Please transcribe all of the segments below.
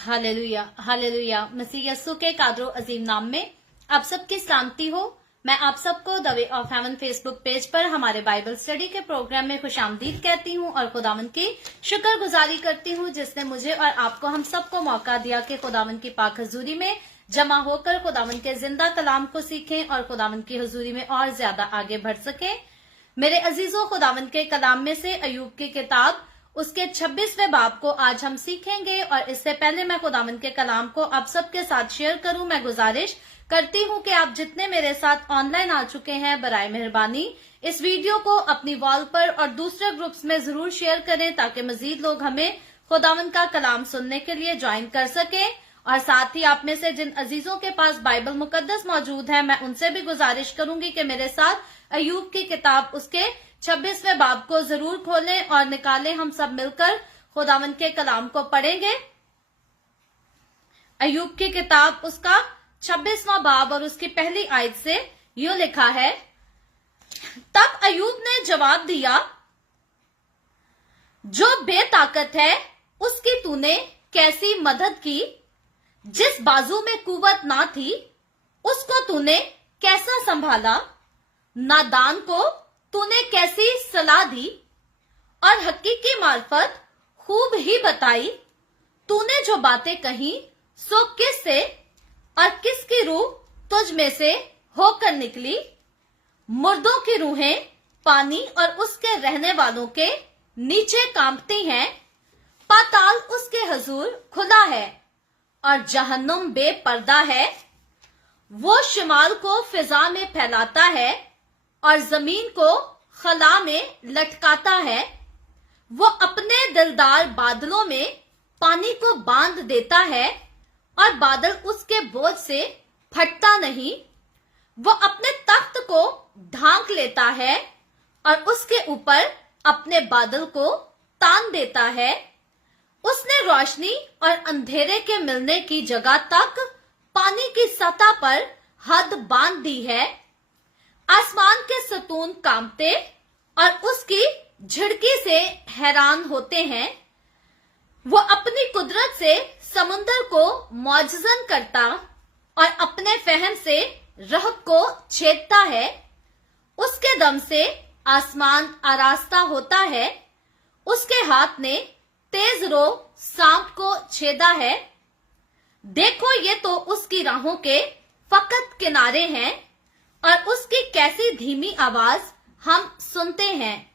Hallelujah hallelujah. मसीह यस्सु के कादरो अजीम नाम में आप सबकी सलामती हो। मैं आप सबको the way of haven Facebook page पर हमारे बाइबल स्टडी के प्रोग्राम में खुशामदीद कहती हूँ और खुदावंद की शुक्रगुजारी करती हूँ जिसने मुझे और आपको हम सबको मौका दिया कि खुदावंद की पाक हजूरी में जमा होकर खुदावंद के जिंदा कलाम को सीखें और खुदावंद की हजूरी में और ज्यादा आगे बढ़ सकें। मेरे अजीजों, खुदावंद के कलाम में से अय्यूब की किताब उसके 26वें बाब को आज हम सीखेंगे और इससे पहले मैं खुदावंद के कलाम को आप सबके साथ शेयर करूं, मैं गुजारिश करती हूं कि आप जितने मेरे साथ ऑनलाइन आ चुके हैं बराए मेहरबानी इस वीडियो को अपनी वॉल पर और दूसरे ग्रुप्स में जरूर शेयर करें ताकि मजीद लोग हमें खुदावंद का कलाम सुनने के लिए ज्वाइन कर सकें। और साथ ही आप में से जिन अजीजों के पास बाइबल मुकद्दस मौजूद है, मैं उनसे भी गुजारिश करूंगी कि मेरे साथ अय्यूब की किताब उसके 26वें बाब को जरूर खोलें और निकालें। हम सब मिलकर खुदावंद के कलाम को पढ़ेंगे। अय्यूब की किताब उसका 26वां बाब और उसकी पहली आयत से यूं लिखा है, तब अय्यूब ने जवाब दिया, जो बेताकत है उसकी तूने कैसी मदद की, जिस बाजू में कुव्वत ना थी उसको तूने कैसा संभाला, नादान को तूने कैसी सलाह दी और हकीकी मार्फत खूब ही बताई। तूने जो बातें कही सो किस से और किसकी रूह तुझ में से होकर निकली। मुर्दों की रूहें पानी और उसके रहने वालों के नीचे कांपती हैं। पाताल उसके हजूर खुला है और जहन्नुम बेपर्दा है। वो शिमाल को फिजा में फैलाता है और जमीन को खला में लटकाता है। वो अपने दिलदार बादलों में पानी को बांध देता है और बादल उसके बोझ से फटता नहीं। वो अपने तख्त को ढांक लेता है और उसके ऊपर अपने बादल को तान देता है। उसने रोशनी और अंधेरे के मिलने की जगह तक पानी की सतह पर हद बांध दी है। आसमान के सतून कांपते और उसकी झिड़की से हैरान होते हैं। वो अपनी कुदरत से समुंदर को मौजजन करता और अपने फहम से रहब को छेदता है। उसके दम से आसमान आरास्ता होता है। उसके हाथ ने तेज रो सांप को छेदा है। देखो, ये तो उसकी राहों के फकत किनारे हैं और उसकी कैसी धीमी आवाज हम सुनते हैं,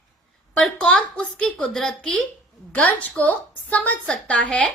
पर कौन उसकी कुदरत की गर्ज को समझ सकता है।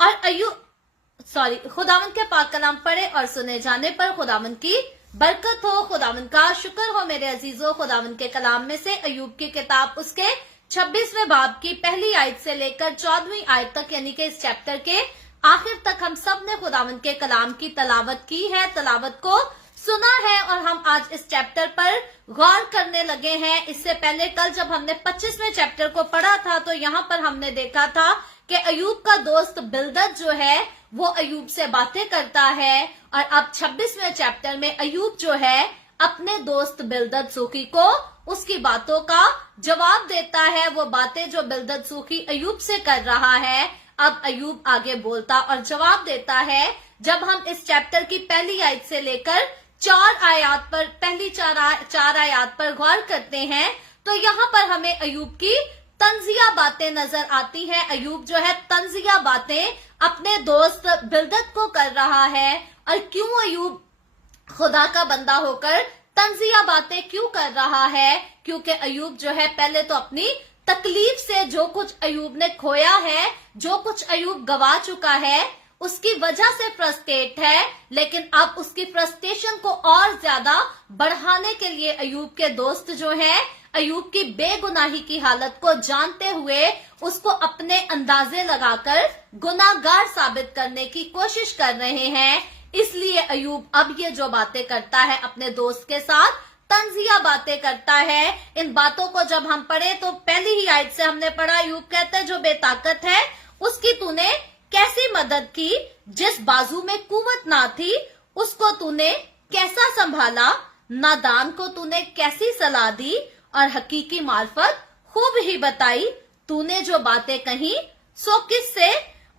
और खुदावंद के पाक कलाम पढ़े और सुने जाने पर खुदावंद की बरकत हो। खुदावंद का शुक्र हो मेरे अजीजों। खुदावंद के कलाम में से अय्यूब की किताब उसके 26वें बाब की पहली आयत से लेकर 14वीं आयत तक यानी कि इस चैप्टर के आखिर तक हम सब ने खुदावंद के कलाम की तलावत की है, तलावत को सुना है और हम आज इस चैप्टर पर गौर करने लगे हैं। इससे पहले कल जब हमने 25वें चैप्टर को पढ़ा था तो यहाँ पर हमने देखा था कि अय्यूब का दोस्त बिल्दद जो है वो अय्यूब से बातें करता है और अब 26वें चैप्टर में अय्यूब जो है अपने दोस्त बिल्दद सूखी को उसकी बातों का जवाब देता है। वो बातें जो बिल्दद सूखी अय्यूब से कर रहा है, अब अय्यूब आगे बोलता और जवाब देता है। जब हम इस चैप्टर की पहली आयत से लेकर पहली चार आयत पर गौर करते हैं तो यहाँ पर हमें अय्यूब की तंजिया बातें नजर आती हैं। अय्यूब जो है तंजिया बातें अपने दोस्त बिल्दद को कर रहा है। और क्यों अय्यूब खुदा का बंदा होकर तंजिया बातें क्यों कर रहा है? क्योंकि अय्यूब जो है पहले तो अपनी तकलीफ से, जो कुछ अय्यूब ने खोया है, जो कुछ अय्यूब गवा चुका है, उसकी वजह से फ्रस्ट्रेट है। लेकिन अब उसकी फ्रस्ट्रेशन को और ज्यादा बढ़ाने के लिए अय्यूब के दोस्त जो है अय्यूब की बेगुनाही की हालत को जानते हुए उसको अपने अंदाजे लगाकर गुनाहगार साबित करने की कोशिश कर रहे हैं। इसलिए अय्यूब अब ये जो बातें करता है अपने दोस्त के साथ तंजिया बातें करता है। इन बातों को जब हम पढ़े तो पहली ही आयत से हमने पढ़ा, अय्यूब कहता है जो बेताकत है उसकी तूने कैसी मदद की, जिस बाजू में कुव्वत ना थी उसको तूने कैसा संभाला, नादान को तूने कैसी सलाह दी और हकीकी मार्फत खूब ही बताई। तूने जो बातें कही सो किससे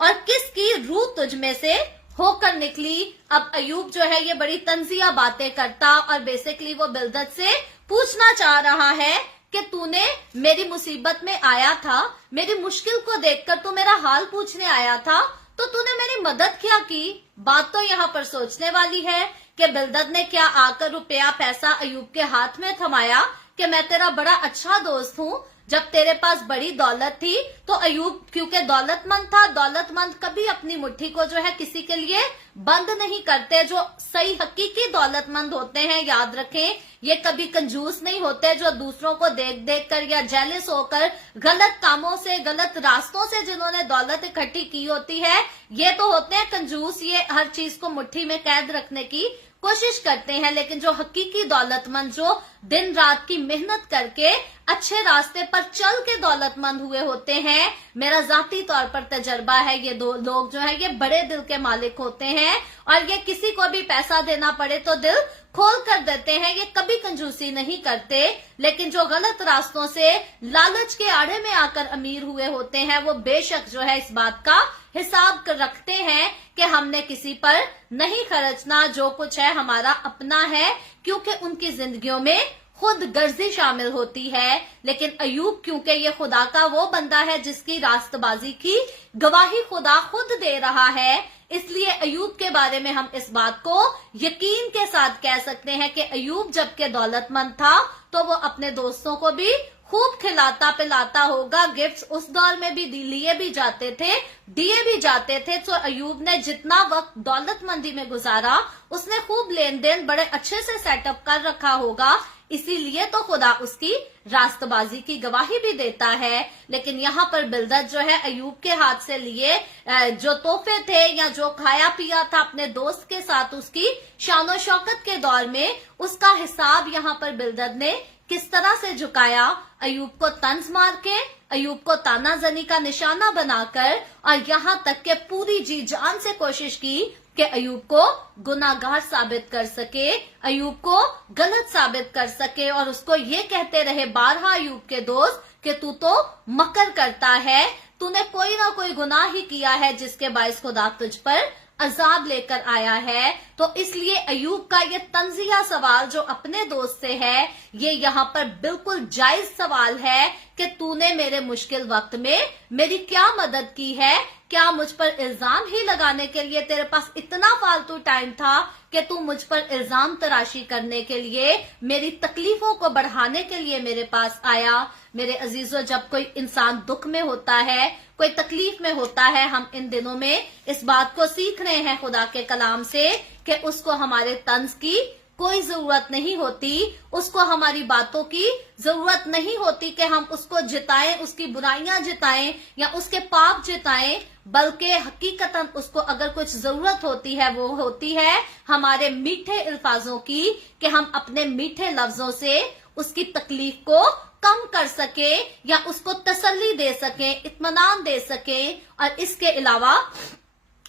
और किसकी रूह तुझ में से होकर निकली। अब अयूब जो है ये बड़ी तंजिया बातें करता और बेसिकली वो बिल्दत से पूछना चाह रहा है कि तूने मेरी मुसीबत में आया था, मेरी मुश्किल को देखकर तू मेरा हाल पूछने आया था, तो तूने मेरी मदद क्या की। बात तो यहाँ पर सोचने वाली है कि बिल्दत ने क्या आकर रुपया पैसा अयूब के हाथ में थमाया कि मैं तेरा बड़ा अच्छा दोस्त हूँ। जब तेरे पास बड़ी दौलत थी तो अयूब क्योंकि दौलतमंद था, दौलतमंद कभी अपनी मुट्ठी को जो है किसी के लिए बंद नहीं करते। जो सही हकीकी दौलतमंद होते हैं, याद रखें, ये कभी कंजूस नहीं होते जो दूसरों को देख देख कर या जेलस होकर गलत कामों से, गलत रास्तों से जिन्होंने दौलत इकट्ठी की होती है, ये तो होते हैं कंजूस। ये हर चीज को मुट्ठी में कैद रखने की कोशिश करते हैं, लेकिन जो हकीकी दौलतमंद जो दिन रात की मेहनत करके अच्छे रास्ते पर चल के दौलतमंद हुए होते हैं, मेरा जाती तौर पर तजर्बा है, ये दो लोग जो है ये बड़े दिल के मालिक होते हैं और ये किसी को भी पैसा देना पड़े तो दिल खोल कर देते हैं। ये कभी कंजूसी नहीं करते, लेकिन जो गलत रास्तों से लालच के आड़े में आकर अमीर हुए होते हैं वो बेशक जो है इस बात का हिसाब रखते हैं कि हमने किसी पर नहीं खर्चना, जो कुछ है हमारा अपना है, क्योंकि उनकी जिंदगियों में खुद गर्जी शामिल होती है। लेकिन अयूब क्योंकि ये खुदा का वो बंदा है जिसकी रास्तबाजी की गवाही खुदा खुद दे रहा है, इसलिए अयूब के बारे में हम इस बात को यकीन के साथ कह सकते हैं कि अयूब जबकि दौलतमंद था तो वो अपने दोस्तों को भी खूब खिलाता पिलाता होगा। गिफ्ट्स उस दौर में भी लिए भी जाते थे, दिए भी जाते थे। तो अयूब ने जितना वक्त दौलतमंदी में गुजारा उसने खूब लेन देन बड़े अच्छे से सेटअप कर रखा होगा, इसीलिए तो खुदा उसकी रास्तबाजी की गवाही भी देता है। लेकिन यहाँ पर बिल्दत जो है अयूब के हाथ से लिए जो तोहफे थे या जो खाया पिया था अपने दोस्त के साथ उसकी शानो शौकत के दौर में, उसका हिसाब यहाँ पर बिल्दत ने किस तरह से झुकाया। अयूब को तंज मार के, अयूब को तानाजनी का निशाना बनाकर और यहाँ तक के पूरी जी जान से कोशिश की कि अयूब को गुनाहगार साबित कर सके, अयूब को गलत साबित कर सके और उसको ये कहते रहे बारहा अयूब के दोस्त कि तू तो मकर करता है, तूने कोई ना कोई गुनाह ही किया है जिसके बायस खुदा तुझ पर अजाब लेकर आया है। तो इसलिए अयूब का ये तंजिया सवाल जो अपने दोस्त से है, ये यहाँ पर बिल्कुल जायज सवाल है कि तूने मेरे मुश्किल वक्त में मेरी क्या मदद की है। क्या मुझ पर इल्जाम ही लगाने के लिए तेरे पास इतना फालतू टाइम था कि तू मुझ पर इल्जाम तराशी करने के लिए, मेरी तकलीफों को बढ़ाने के लिए मेरे पास आया। मेरे अजीजों, जब कोई इंसान दुख में होता है, कोई तकलीफ में होता है, हम इन दिनों में इस बात को सीख रहे हैं खुदा के कलाम से कि उसको हमारे तंज की कोई जरूरत नहीं होती, उसको हमारी बातों की जरूरत नहीं होती कि हम उसको जिताएं, उसकी बुराइयां जिताएं या उसके पाप जिताएं, बल्कि हकीकतन उसको अगर कुछ जरूरत होती है वो होती है हमारे मीठे अल्फाजों की, कि हम अपने मीठे लफ्जों से उसकी तकलीफ को कम कर सके या उसको तसल्ली दे सके, इत्मीनान दे सके। और इसके अलावा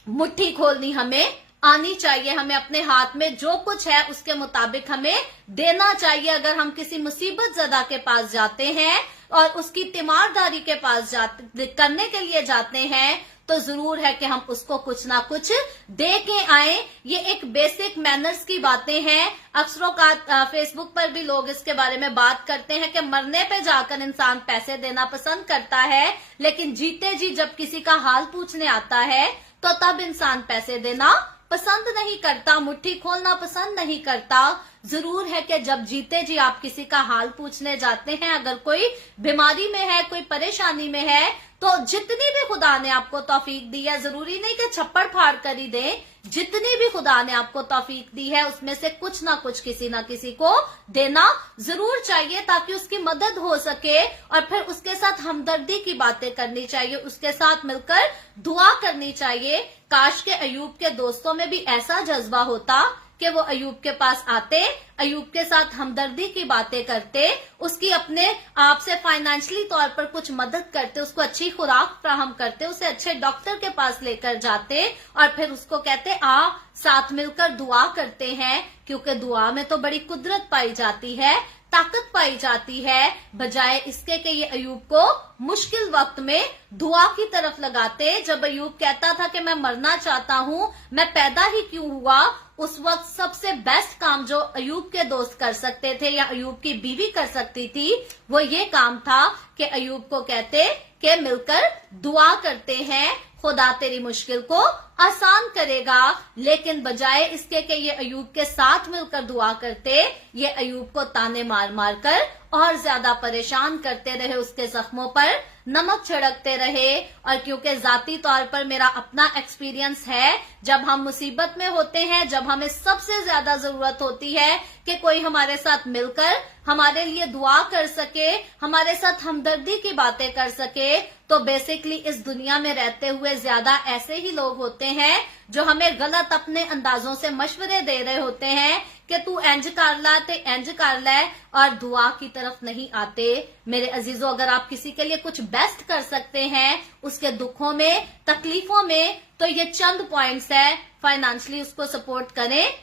मुट्ठी खोलनी हमें आनी चाहिए, हमें अपने हाथ में जो कुछ है उसके मुताबिक हमें देना चाहिए। अगर हम किसी मुसीबत ज़दा के पास जाते हैं और उसकी तीमारदारी के पास करने के लिए जाते हैं तो जरूर है कि हम उसको कुछ ना कुछ दे के आए। ये एक बेसिक मैनर्स की बातें हैं। अक्सरों का फेसबुक पर भी लोग इसके बारे में बात करते हैं कि मरने पे जाकर इंसान पैसे देना पसंद करता है, लेकिन जीते जी जब किसी का हाल पूछने आता है तो तब इंसान पैसे देना पसंद नहीं करता, मुट्ठी खोलना पसंद नहीं करता। जरूर है कि जब जीते जी आप किसी का हाल पूछने जाते हैं, अगर कोई बीमारी में है, कोई परेशानी में है, तो जितनी भी खुदा ने आपको तौफीक दी है, जरूरी नहीं कि छप्पड़ फाड़ कर ही दे, जितनी भी खुदा ने आपको तौफीक दी है उसमें से कुछ ना कुछ किसी ना किसी को देना जरूर चाहिए ताकि उसकी मदद हो सके। और फिर उसके साथ हमदर्दी की बातें करनी चाहिए, उसके साथ मिलकर दुआ करनी चाहिए। काश के अयूब के दोस्तों में भी ऐसा जज्बा होता कि वो अयूब के पास आते, अयूब के साथ हमदर्दी की बातें करते, उसकी अपने आप से फाइनेंशियली तौर पर कुछ मदद करते, उसको अच्छी खुराक फ्राहम करते, उसे अच्छे डॉक्टर के पास लेकर जाते और फिर उसको कहते आ साथ मिलकर दुआ करते हैं, क्योंकि दुआ में तो बड़ी कुदरत पाई जाती है। ताकत पाई जाती है, बजाय इसके कि ये अयूब को मुश्किल वक्त में दुआ की तरफ लगाते। जब अयूब कहता था कि मैं मरना चाहता हूं, मैं पैदा ही क्यों हुआ, उस वक्त सबसे बेस्ट काम जो अयूब के दोस्त कर सकते थे या अयूब की बीवी कर सकती थी, वो ये काम था कि अयूब को कहते कि मिलकर दुआ करते हैं, खुदा तेरी मुश्किल को आसान करेगा। लेकिन बजाय इसके कि ये अयूब के साथ मिलकर दुआ करते, ये अयूब को ताने मार मार कर और ज्यादा परेशान करते रहे, उसके जख्मों पर नमक छिड़कते रहे। और क्योंकि जाती तौर पर मेरा अपना एक्सपीरियंस है, जब हम मुसीबत में होते हैं, जब हमें सबसे ज्यादा जरूरत होती है कि कोई हमारे साथ मिलकर हमारे लिए दुआ कर सके, हमारे साथ हमदर्दी की बातें कर सके, तो बेसिकली इस दुनिया में रहते हुए ज्यादा ऐसे ही लोग होते हैं जो हमें गलत अपने अंदाजों से मशवरे दे रहे होते हैं कि तू इंज कर ला, ते इंज कर ले, और दुआ की तरफ नहीं आते। मेरे अजीजों, अगर आप किसी के लिए कुछ बेस्ट कर सकते हैं उसके दुखों में, तकलीफों में, तो ये चंद पॉइंट्स है। फाइनेंशियली उसको सपोर्ट करें,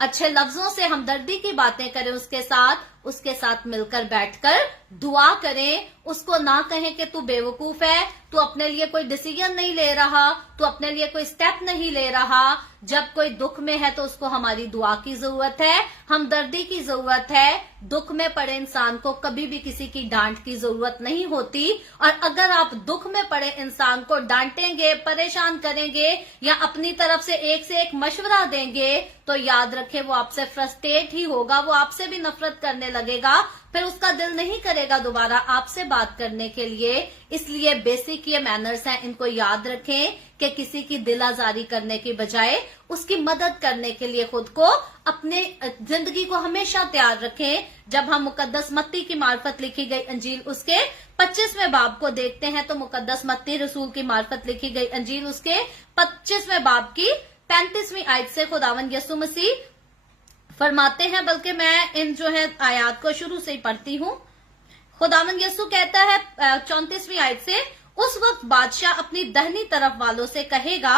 अच्छे लफ्जों से हमदर्दी की बातें करें उसके साथ मिलकर बैठकर दुआ करें। उसको ना कहें कि तू बेवकूफ है, तू अपने लिए कोई डिसीजन नहीं ले रहा, तू अपने लिए कोई स्टेप नहीं ले रहा। जब कोई दुख में है तो उसको हमारी दुआ की जरूरत है, हमदर्दी की जरूरत है। दुख में पड़े इंसान को कभी भी किसी की डांट की जरूरत नहीं होती। और अगर आप दुख में पड़े इंसान को डांटेंगे, परेशान करेंगे या अपनी तरफ से एक मशवरा देंगे, तो याद रखें वो आपसे फ्रस्ट्रेट ही होगा, वो आपसे भी नफरत करने लगेगा, फिर उसका दिल नहीं करेगा दोबारा आपसे बात करने के लिए। इसलिए बेसिक ये मैनर्स हैं, इनको याद रखें कि किसी की दिल आजारी करने की बजाय उसकी मदद करने के लिए खुद को, अपने जिंदगी को हमेशा तैयार रखें। जब हम मुकद्दस मत्ती की मार्फत लिखी गई अंजील उसके 25वें बाब को देखते हैं, तो मुकद्दस मत्ती रसूल की मार्फत लिखी गई अंजील उसके 25वें बाब की 35वीं आयत से खुदावंद यीशु मसीह फरमाते हैं, बल्कि मैं इन जो है आयात को शुरू से ही पढ़ती हूँ। खुदावंद यीशु कहता है 34वीं आयत से, उस वक्त बादशाह अपनी दहनी तरफ वालों से कहेगा,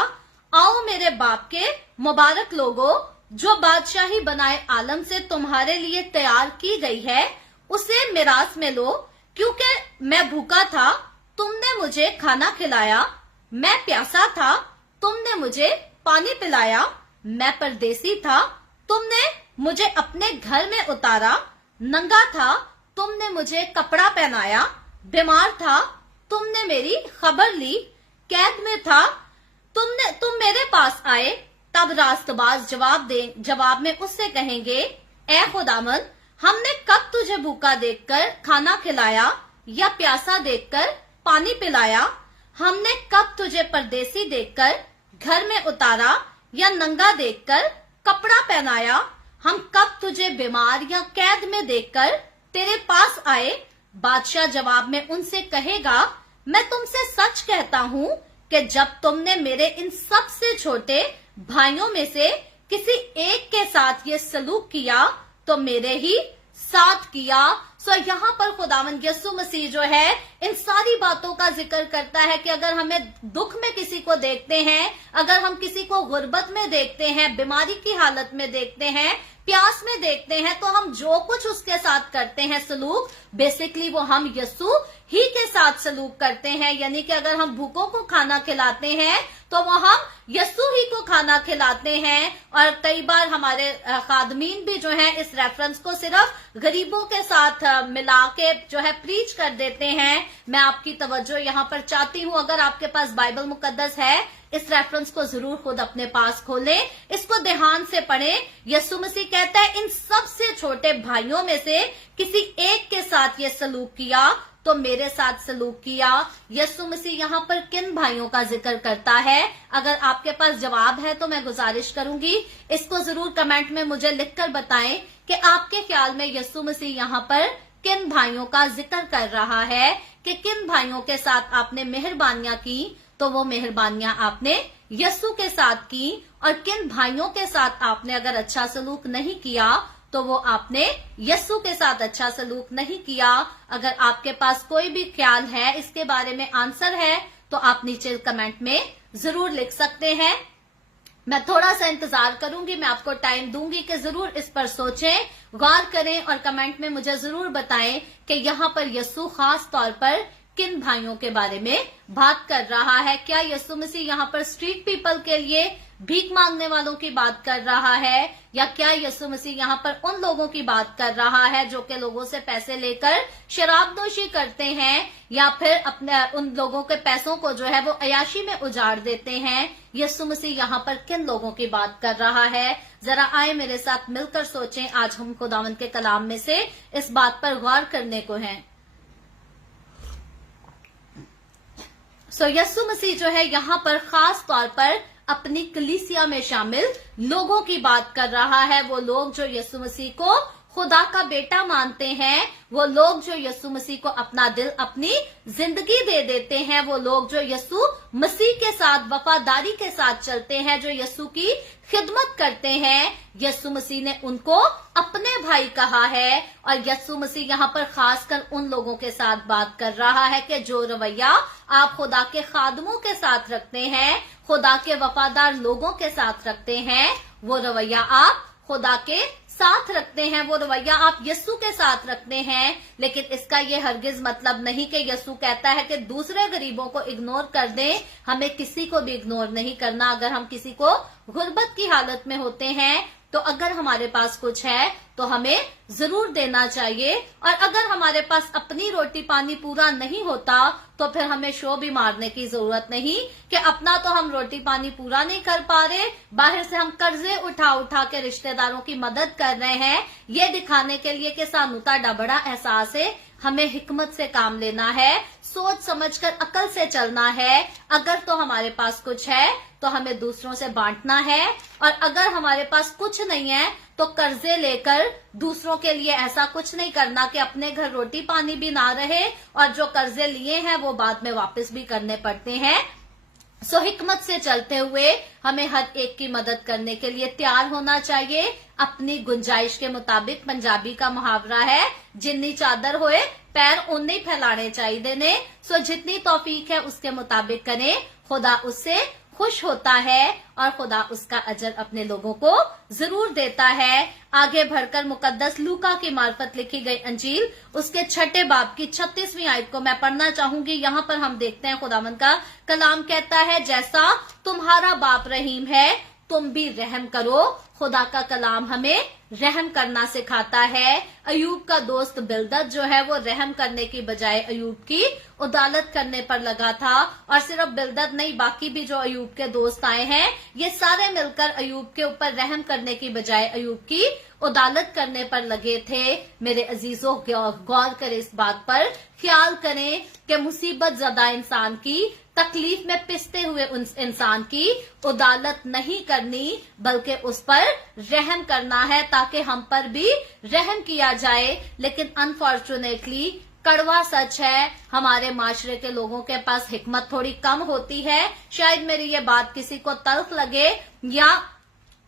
आओ मेरे बाप के मुबारक लोगो, जो बादशाही बनाए आलम से तुम्हारे लिए तैयार की गई है, उसे मिरास में लो। क्योंकि मैं भूखा था, तुमने मुझे खाना खिलाया, मैं प्यासा था, तुमने मुझे पानी पिलाया, मैं परदेसी था, तुमने मुझे अपने घर में उतारा, नंगा था, तुमने मुझे कपड़ा पहनाया, बीमार था, तुमने मेरी खबर ली, कैद में था, तुम मेरे पास आए। तब रास्तबाज जवाब में उससे कहेंगे, ए खुदावन, हमने कब तुझे भूखा देखकर खाना खिलाया या प्यासा देखकर पानी पिलाया? हमने कब तुझे परदेसी देखकर घर में उतारा या नंगा देखकर कपड़ा पहनाया? हम कब तुझे बीमार या कैद में देखकर तेरे पास आए? बादशाह जवाब में उनसे कहेगा, मैं तुमसे सच कहता हूँ कि जब तुमने मेरे इन सबसे छोटे भाइयों में से किसी एक के साथ ये सलूक किया, तो मेरे ही साथ किया। सो यहाँ पर खुदावंद यीशु मसीह जो है इन सारी बातों का जिक्र करता है कि अगर हमें दुख में किसी को देखते हैं, अगर हम किसी को गुर्बत में देखते हैं, बीमारी की हालत में देखते हैं, प्यास में देखते हैं, तो हम जो कुछ उसके साथ करते हैं सलूक, बेसिकली वो हम यीशु ही के साथ सलूक करते हैं। यानी कि अगर हम भूखों को खाना खिलाते हैं तो वो हम यीशु ही को खाना खिलाते हैं। और कई बार हमारे खादमीन भी जो है इस रेफरेंस को सिर्फ गरीबों के साथ मिला के जो है प्रीच कर देते हैं। मैं आपकी तवज्जो यहाँ पर चाहती हूँ, अगर आपके पास बाइबल मुकद्दस है, इस रेफरेंस को जरूर खुद अपने पास खोलें, इसको ध्यान से पढ़ें। यीशु मसीह कहता है, इन सबसे छोटे भाइयों में से किसी एक के साथ ये सलूक किया तो मेरे साथ सलूक किया। यीशु मसीह यहाँ पर किन भाइयों का जिक्र करता है? अगर आपके पास जवाब है तो मैं गुजारिश करूंगी इसको जरूर कमेंट में मुझे लिखकर बताएं कि आपके ख्याल में यीशु मसीह यहाँ पर किन भाइयों का जिक्र कर रहा है, कि किन भाइयों के साथ आपने मेहरबानियां की तो वो मेहरबानियां आपने यीशु के साथ की, और किन भाइयों के साथ आपने अगर अच्छा सलूक नहीं किया तो वो आपने यीशु के साथ अच्छा सलूक नहीं किया। अगर आपके पास कोई भी ख्याल है, इसके बारे में आंसर है, तो आप नीचे कमेंट में जरूर लिख सकते हैं। मैं थोड़ा सा इंतजार करूंगी, मैं आपको टाइम दूंगी कि जरूर इस पर सोचें, गौर करें और कमेंट में मुझे जरूर बताएं कि यहाँ पर यस्सु खास तौर पर किन भाइयों के बारे में बात कर रहा है। क्या यस्सु मसीह यहाँ पर स्ट्रीट पीपल के लिए भीख मांगने वालों की बात कर रहा है, या क्या यस्सु मसीह यहाँ पर उन लोगों की बात कर रहा है जो कि लोगों से पैसे लेकर शराबनोशी करते हैं, या फिर अपने उन लोगों के पैसों को जो है वो अयाशी में उजाड़ देते हैं। यस्सु मसीह यहाँ पर किन लोगों की बात कर रहा है, जरा आए मेरे साथ मिलकर सोचें। आज हम खुदावंद के कलाम में से इस बात पर गौर करने को हैं। यस्सु मसीह जो है यहाँ पर खास तौर पर अपनी कलीसिया में शामिल लोगों की बात कर रहा है। वो लोग जो यस्सु मसीह को खुदा का बेटा मानते हैं, वो लोग जो यस्सु मसीह को अपना दिल, अपनी जिंदगी दे देते हैं, वो लोग जो यस्सु मसीह के साथ वफादारी के साथ चलते हैं, जो यस्सु की खिदमत करते हैं। यस्सु मसीह ने उनको अपने भाई कहा है, और यस्सु मसीह यहाँ पर खासकर उन लोगों के साथ बात कर रहा है कि जो रवैया आप खुदा के खादमों के साथ रखते हैं, खुदा के वफादार लोगों के साथ रखते हैं, वो रवैया आप खुदा के साथ रखते हैं, वो रवैया आप यस्सु के साथ रखते हैं। लेकिन इसका ये हरगिज मतलब नहीं कि यस्सु कहता है कि दूसरे गरीबों को इग्नोर कर दें। हमें किसी को भी इग्नोर नहीं करना। अगर हम किसी को गुर्बत की हालत में होते हैं तो अगर हमारे पास कुछ है तो हमें जरूर देना चाहिए, और अगर हमारे पास अपनी रोटी पानी पूरा नहीं होता तो फिर हमें शो भी मारने की जरूरत नहीं कि अपना तो हम रोटी पानी पूरा नहीं कर पा रहे, बाहर से हम कर्जे उठा उठा के रिश्तेदारों की मदद कर रहे हैं, ये दिखाने के लिए कि सानुता डबड़ा एहसास है। हमें हिकमत से काम लेना है, सोच समझकर अकल से चलना है। अगर तो हमारे पास कुछ है तो हमें दूसरों से बांटना है, और अगर हमारे पास कुछ नहीं है तो कर्जे लेकर दूसरों के लिए ऐसा कुछ नहीं करना कि अपने घर रोटी पानी भी ना रहे और जो कर्जे लिए हैं वो बाद में वापस भी करने पड़ते हैं। हिकमत से चलते हुए हमें हर एक की मदद करने के लिए तैयार होना चाहिए, अपनी गुंजाइश के मुताबिक। पंजाबी का मुहावरा है, जितनी चादर होए पैर उन्ने ही फैलाने चाहिए ने। जितनी तौफीक है उसके मुताबिक करें, खुदा उससे खुश होता है और खुदा उसका अजर अपने लोगों को जरूर देता है। आगे बढ़कर मुकद्दस लूका की मार्फत लिखी गई अंजील उसके 6 बाब की 36वीं आयत को मैं पढ़ना चाहूंगी। यहाँ पर हम देखते हैं खुदावंद का कलाम कहता है, जैसा तुम्हारा बाप रहीम है तुम भी रहम करो। खुदा का कलाम हमें रहम करना सिखाता है। अयूब का दोस्त बिलदद जो है वो रहम करने की बजाय अयूब की उदालत करने पर लगा था, और सिर्फ बिलदद नहीं, बाकी भी जो अयूब के दोस्त आए हैं ये सारे मिलकर अयूब के ऊपर रहम करने की बजाय अयूब की उदालत करने पर लगे थे। मेरे अजीजों, गौर करें इस बात पर, ख्याल करें कि मुसीबत ज़दा इंसान की, तकलीफ में पिसते हुए इंसान की उदालत नहीं करनी बल्कि उस पर रहम करना है ताकि हम पर भी रहम किया जाए। लेकिन अनफॉर्चुनेटली कड़वा सच है, हमारे माशरे के लोगों के पास हिकमत थोड़ी कम होती है। शायद मेरी ये बात किसी को तल्ख लगे या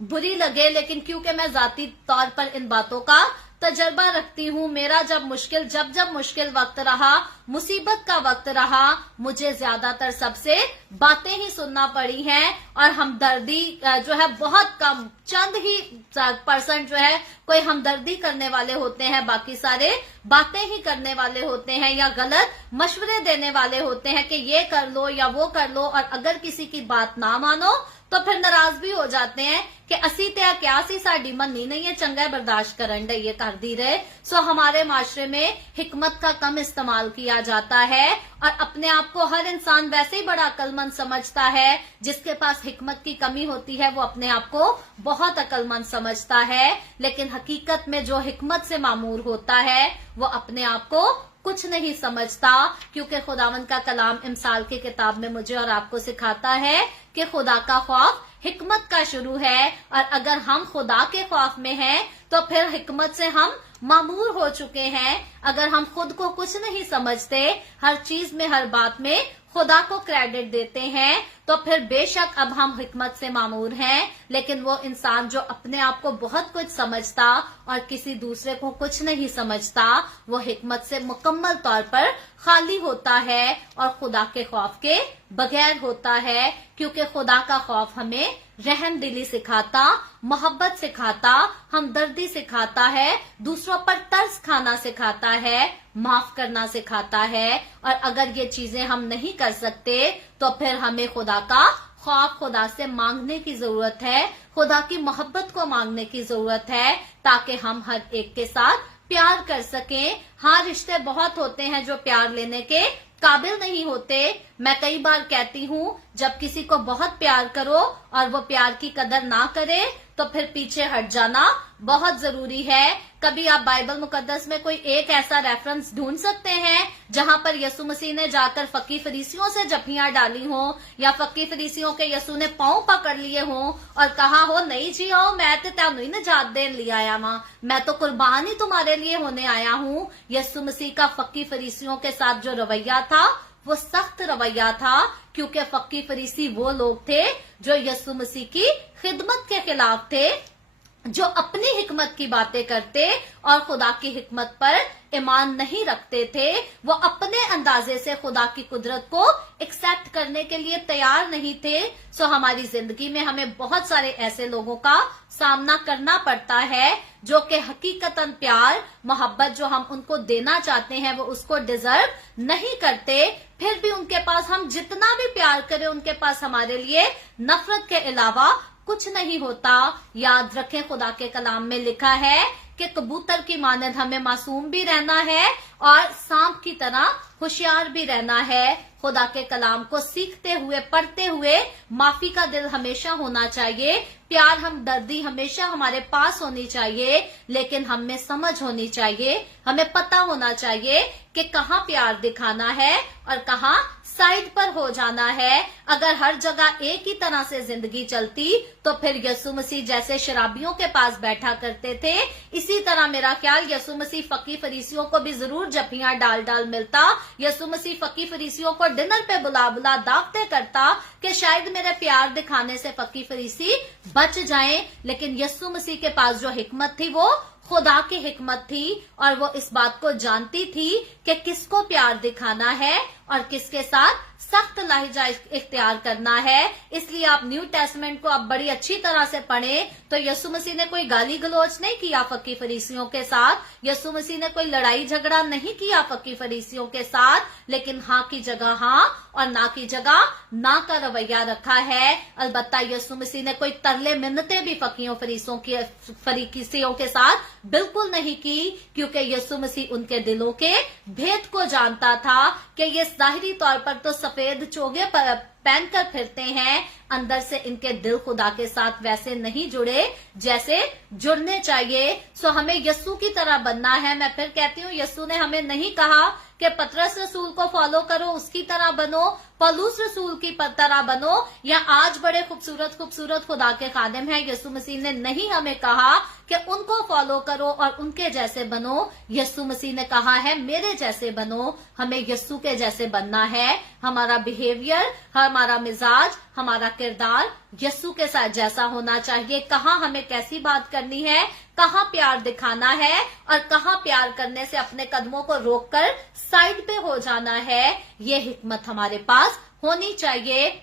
बुरी लगे, लेकिन क्योंकि मैं जाती तौर पर इन बातों का तजर्बा रखती हूँ, मेरा जब मुश्किल वक्त रहा, मुसीबत का वक्त रहा, मुझे ज्यादातर सबसे बातें ही सुनना पड़ी हैं, और हमदर्दी जो है बहुत कम, चंद ही % जो है कोई हमदर्दी करने वाले होते हैं, बाकी सारे बातें ही करने वाले होते हैं या गलत मशवरे देने वाले होते हैं कि ये कर लो या वो कर लो, और अगर किसी की बात ना मानो तो फिर नाराज भी हो जाते हैं कि असी ते क्या सी साडी मन्नी नहीं है, चंगा बर्दाश्त करन दे ये कर दी रहे। हमारे माशरे में हिकमत का कम इस्तेमाल किया जाता है, और अपने आप को हर इंसान वैसे ही बड़ा अक्लमंद समझता है। जिसके पास हिकमत की कमी होती है वो अपने आप को बहुत अक्लमंद समझता है, लेकिन हकीकत में जो हिकमत से मामूर होता है वो अपने आप को कुछ नहीं समझता, क्योंकि खुदावंद का कलाम इमसाल की किताब में मुझे और आपको सिखाता है कि खुदा का खौफ हिकमत का शुरू है, और अगर हम खुदा के खौफ में हैं तो फिर हिकमत से हम मामूर हो चुके हैं। अगर हम खुद को कुछ नहीं समझते, हर चीज में हर बात में खुदा को क्रेडिट देते हैं तो फिर बेशक अब हम हिकमत से मामूर हैं, लेकिन वो इंसान जो अपने आप को बहुत कुछ समझता और किसी दूसरे को कुछ नहीं समझता, वो हिकमत से मुकम्मल तौर पर खाली होता है और खुदा के खौफ के बगैर होता है, क्योंकि खुदा का खौफ हमें रहम दिली सिखाता, मोहब्बत सिखाता, हमदर्दी सिखाता है, दूसरों पर तरस खाना सिखाता है, माफ करना सिखाता है। और अगर ये चीजें हम नहीं कर सकते तो फिर हमें खुदा का खौफ, खुदा से मांगने की जरूरत है, खुदा की मोहब्बत को मांगने की जरूरत है, ताकि हम हर एक के साथ प्यार कर सकें। हाँ, रिश्ते बहुत होते हैं जो प्यार लेने के काबिल नहीं होते। मैं कई बार कहती हूँ, जब किसी को बहुत प्यार करो और वो प्यार की कदर ना करे तो फिर पीछे हट जाना बहुत जरूरी है। कभी आप बाइबल मुकद्दस में कोई एक ऐसा रेफरेंस ढूंढ सकते हैं जहां पर यीशु मसीह ने जाकर फकी फरीसियों से जफियां डाली हो, या फकी फरीसियों के यीशु ने पांव पकड़ लिए हो और कहा हो, नहीं जी आओ, मैं तो तेनू ही निजात देन लिए आया वहां, मैं तो कुर्बान ही तुम्हारे लिए होने आया हूँ। यीशु मसीह का फकी फरीसियों के साथ जो रवैया था वो सख्त रवैया था, क्योंकि फकी फरीसी वो लोग थे जो यीशु मसीह की खिदमत के खिलाफ थे, जो अपनी हिकमत की बातें करते और खुदा की हिकमत पर ईमान नहीं रखते थे। वो अपने अंदाजे से खुदा की कुदरत को एक्सेप्ट करने के लिए तैयार नहीं थे। सो हमारी जिंदगी में हमें बहुत सारे ऐसे लोगों का सामना करना पड़ता है जो कि हकीकतन प्यार, मोहब्बत जो हम उनको देना चाहते हैं वो उसको डिजर्व नहीं करते। फिर भी उनके पास हम जितना भी प्यार करें, उनके पास हमारे लिए नफरत के अलावा कुछ नहीं होता। याद रखें, खुदा के कलाम में लिखा है कि कबूतर की मानद हमें मासूम भी रहना है और सांप की तरह होशियार भी रहना है। खुदा के कलाम को सीखते हुए, पढ़ते हुए माफी का दिल हमेशा होना चाहिए, प्यार, हमदर्दी हमेशा हमारे पास होनी चाहिए, लेकिन हम में समझ होनी चाहिए। हमें पता होना चाहिए कि कहाँ प्यार दिखाना है और कहाँ साइड पर हो जाना है। अगर हर जगह एक ही तरह से जिंदगी चलती तो फिर यीशु मसीह जैसे शराबियों के पास बैठा करते थे, इसी तरह मेरा ख्याल यीशु मसीह फकी फरीसियों को भी जरूर जफियां डाल डाल मिलता। यीशु मसीह फकी फरीसियों को डिनर पे बुला बुला दावतें करता कि शायद मेरे प्यार दिखाने से फकी फरीसी बच जाएं। लेकिन यीशु मसीह के पास जो हिकमत थी वो खुदा की हिकमत थी, और वो इस बात को जानती थी कि किसको प्यार दिखाना है और किसके साथ सख्त लहजा इख्तियार करना है। इसलिए आप न्यू टेस्टमेंट को आप बड़ी अच्छी तरह से पढ़ें तो यीशु मसीह ने कोई गाली गलौज नहीं किया फकी फरीसियों के साथ, यीशु मसीह ने कोई लड़ाई झगड़ा नहीं किया फकी फरीसियों के साथ, लेकिन हाँ की जगह हाँ और ना की जगह ना का रवैया रखा है। अलबत्ता यीशु मसीह ने कोई तरले मिन्नतें भी फकियों फरीसियों के साथ बिल्कुल नहीं की, क्योंकि यीशु मसीह उनके दिलों के भेद को जानता था कि ये जाहिरी तौर पर तो सफेद चोगे पहनकर फिरते हैं, अंदर से इनके दिल खुदा के साथ वैसे नहीं जुड़े जैसे जुड़ने चाहिए। सो हमें यीशु की तरह बनना है। मैं फिर कहती हूँ, यीशु ने हमें नहीं कहा कि पतरस रसूल को फॉलो करो, उसकी तरह बनो, पौलुस रसूल की तरह बनो, या आज बड़े खूबसूरत खूबसूरत खुदा के खादिम हैं, यीशु मसीह ने नहीं हमें कहा कि उनको फॉलो करो और उनके जैसे बनो। यीशु मसीह ने कहा है मेरे जैसे बनो। हमें यीशु के जैसे बनना है। हमारा बिहेवियर, हमारा मिजाज, हमारा किरदार यीशु के साथ जैसा होना चाहिए। कहाँ हमें कैसी बात करनी है, कहाँ प्यार दिखाना है और कहाँ प्यार करने से अपने कदमों को रोककर साइड पे हो जाना है, ये हिकमत हमारे पास होनी चाहिए।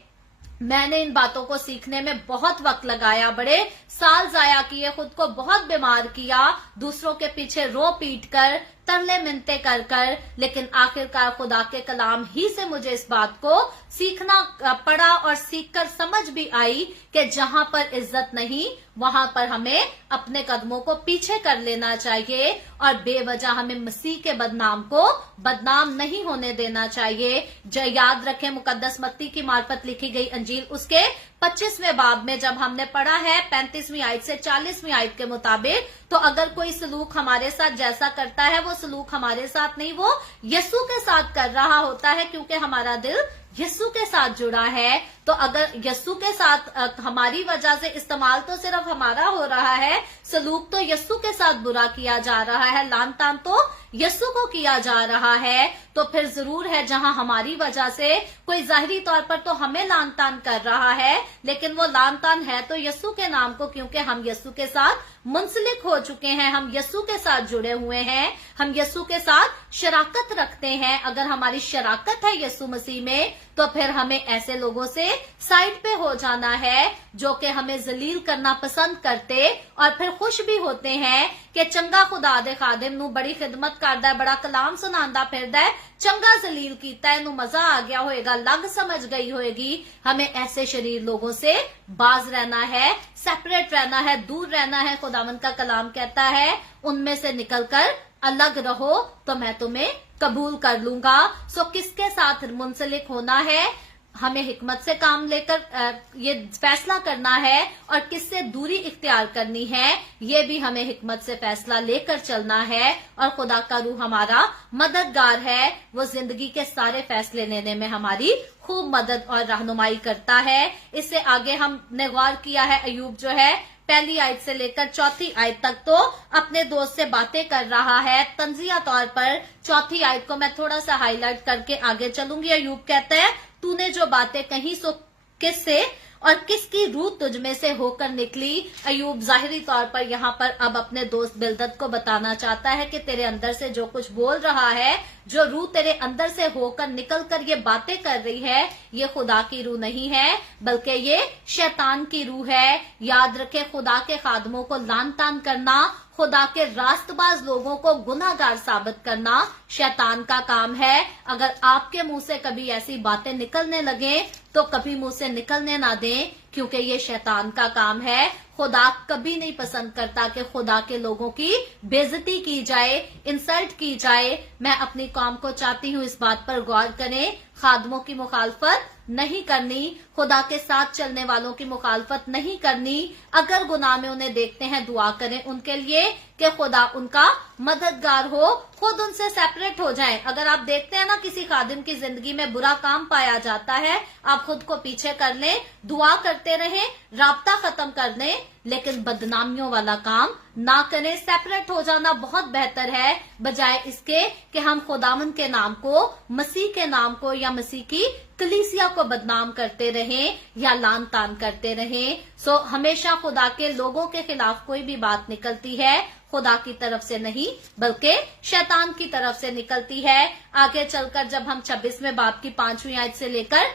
मैंने इन बातों को सीखने में बहुत वक्त लगाया, बड़े साल जाया किए, खुद को बहुत बीमार किया, दूसरों के पीछे रो पीट कर, तरले मिन्नते कर कर, लेकिन आखिरकार खुदा के कलाम ही से मुझे इस बात को सीखना पड़ा और सीखकर समझ भी आई कि जहां पर इज्जत नहीं वहां पर हमें अपने कदमों को पीछे कर लेना चाहिए और बेवजह हमें मसीह के बदनाम को बदनाम नहीं होने देना चाहिए। जो याद रखें, मुकद्दस मत्ती की मार्फत लिखी गई अंजील उसके 25वें बाब में जब हमने पढ़ा है 35वीं आयत से 40वीं आयत के मुताबिक, तो अगर कोई सलूक हमारे साथ जैसा करता है वो सलूक हमारे साथ नहीं, वो यीशु के साथ कर रहा होता है, क्योंकि हमारा दिल यस्सु के साथ जुड़ा है, तो अगर यस्सु के साथ हमारी वजह से इस्तेमाल तो सिर्फ हमारा हो रहा है, सलूक तो यस्सु के साथ बुरा किया जा रहा है, लान तान तो यस्सु को किया जा रहा है, तो फिर जरूर है जहां हमारी वजह से कोई जाहिरी तौर पर तो हमें लान तान कर रहा है, लेकिन वो लान तान है तो यस्सु के नाम को, क्योंकि हम यस्सु के साथ मुंसलिक हो चुके हैं, हम यस्सु के साथ जुड़े हुए हैं, हम यस्सु के साथ शराकत रखते हैं। अगर हमारी शराकत है यस्सु मसीह में, तो फिर हमें ऐसे लोगों से साइड पे हो जाना है जो कि हमें जलील करना पसंद करते और फिर खुश भी होते हैं कि चंगा खुदा दे खादिम नू बड़ी खिदमत करदा है, बड़ा कलाम सुनांदा फिरदा है, चंगा जलील कीता है, नू मजा आ गया होएगा, लग समझ गई होएगी। हमें ऐसे शरीर लोगों से बाज रहना है, सेपरेट रहना है, दूर रहना है। खुदावंद का कलाम कहता है उनमें से निकलकर अलग रहो तो मैं तुम्हें कबूल कर लूंगा। सो किसके साथ मुंसलिक होना है, हमें हिकमत से काम लेकर ये फैसला करना है, और किससे दूरी इख्तियार करनी है ये भी हमें हिकमत से फैसला लेकर चलना है। और खुदा का रूह हमारा मददगार है, वो जिंदगी के सारे फैसले लेने में हमारी खूब मदद और रहनुमाई करता है। इससे आगे हमने गौर किया है, अयूब जो है पहली आयत से लेकर चौथी आयत तक तो अपने दोस्त से बातें कर रहा है। तंजिया तौर पर चौथी आयत को मैं थोड़ा सा हाईलाइट करके आगे चलूंगी। अयूब कहता है तूने जो बातें कही सो किससे और किसकी रूह तुझ में से होकर निकली। अयूब जाहिरी तौर पर यहाँ पर अब अपने दोस्त बिलदत को बताना चाहता है कि तेरे अंदर से जो कुछ बोल रहा है, जो रूह तेरे अंदर से होकर निकल कर ये बातें कर रही है, ये खुदा की रूह नहीं है बल्कि ये शैतान की रूह है। याद रखे, खुदा के खादमों को लान तान करना, खुदा के रास्तबाज लोगों को गुनाहगार साबित करना शैतान का काम है। अगर आपके मुंह से कभी ऐसी बातें निकलने लगे तो कभी मुंह से निकलने ना दें, क्योंकि ये शैतान का काम है। खुदा कभी नहीं पसंद करता कि खुदा के लोगों की बेइज्जती की जाए, इंसल्ट की जाए। मैं अपनी कौम को चाहती हूँ इस बात पर गौर करें, खादमों की मुखालफत नहीं करनी, खुदा के साथ चलने वालों की मुखालफत नहीं करनी। अगर गुनाह में उन्हें देखते हैं, दुआ करें उनके लिए कि खुदा उनका मददगार हो, खुद उनसे सेपरेट हो जाएं। अगर आप देखते हैं ना किसी खादिम की जिंदगी में बुरा काम पाया जाता है, आप खुद को पीछे कर लें, दुआ करते रहें, राब्ता खत्म कर दें, लेकिन बदनामियों वाला काम ना करें। सेपरेट हो जाना बहुत बेहतर है, बजाय इसके कि हम खुदावंद के नाम को, मसीह के नाम को या मसीह की कलीसिया को बदनाम करते रहें या लान तान करते रहें। सो हमेशा खुदा के लोगों के खिलाफ कोई भी बात निकलती है, खुदा की तरफ से नहीं बल्कि शैतान की तरफ से निकलती है। आगे चलकर जब हम 26वें बाब की 5वीं आयत से लेकर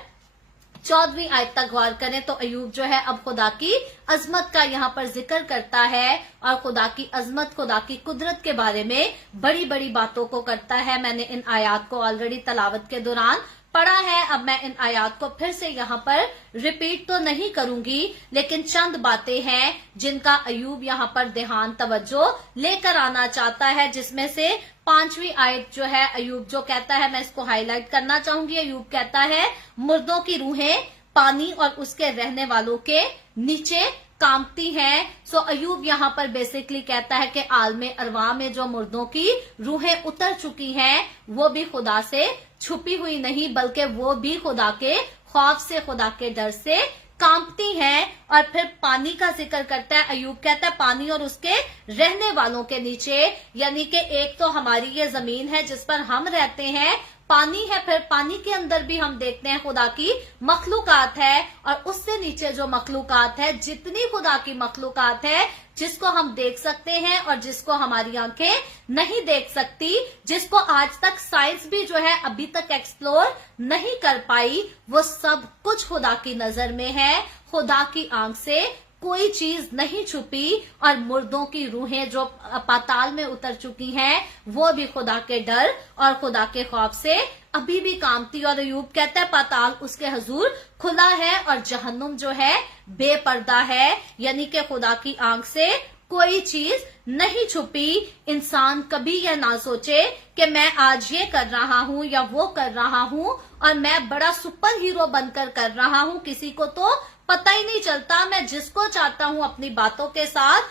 14वीं आयत तक गौर करें तो अयूब जो है अब खुदा की अजमत का यहाँ पर जिक्र करता है, और खुदा की अजमत, खुदा की कुदरत के बारे में बड़ी बड़ी बातों को करता है। मैंने इन आयात को ऑलरेडी तलावत के दौरान पढ़ा है, अब मैं इन आयात को फिर से यहाँ पर रिपीट तो नहीं करूंगी, लेकिन चंद बातें हैं जिनका अयूब यहाँ पर ध्यान तवज्जो लेकर आना चाहता है, जिसमें से 5वीं आयत जो है अयूब जो कहता है, मैं इसको हाईलाइट करना चाहूंगी। अयूब कहता है मुर्दों की रूहें पानी और उसके रहने वालों के नीचे कांपती हैं। सो अयूब यहाँ पर बेसिकली कहता है कि आलमे अरवा में जो मुर्दों की रूहें उतर चुकी हैं, वो भी खुदा से छुपी हुई नहीं बल्कि वो भी खुदा के खौफ से, खुदा के डर से कांपती हैं। और फिर पानी का जिक्र करता है, अयूब कहता है पानी और उसके रहने वालों के नीचे, यानी कि एक तो हमारी ये जमीन है जिस पर हम रहते हैं, पानी है, फिर पानी के अंदर भी हम देखते हैं खुदा की मखलूकात है, और उससे नीचे जो मखलूकात है, जितनी खुदा की मखलूकात है जिसको हम देख सकते हैं और जिसको हमारी आंखें नहीं देख सकती, जिसको आज तक साइंस भी जो है अभी तक एक्सप्लोर नहीं कर पाई, वो सब कुछ खुदा की नजर में है। खुदा की आंख से कोई चीज नहीं छुपी, और मुर्दों की रूहें जो पाताल में उतर चुकी हैं, वो भी खुदा के डर और खुदा के खौफ से अभी भी कांपती। और अयूब कहता है पाताल उसके हुजूर खुला है और जहन्नुम जो है बेपर्दा है, यानी कि खुदा की आंख से कोई चीज नहीं छुपी। इंसान कभी यह ना सोचे कि मैं आज ये कर रहा हूँ या वो कर रहा हूँ और मैं बड़ा सुपर हीरो बनकर कर रहा हूँ, किसी को तो पता ही नहीं चलता, मैं जिसको चाहता हूं अपनी बातों के साथ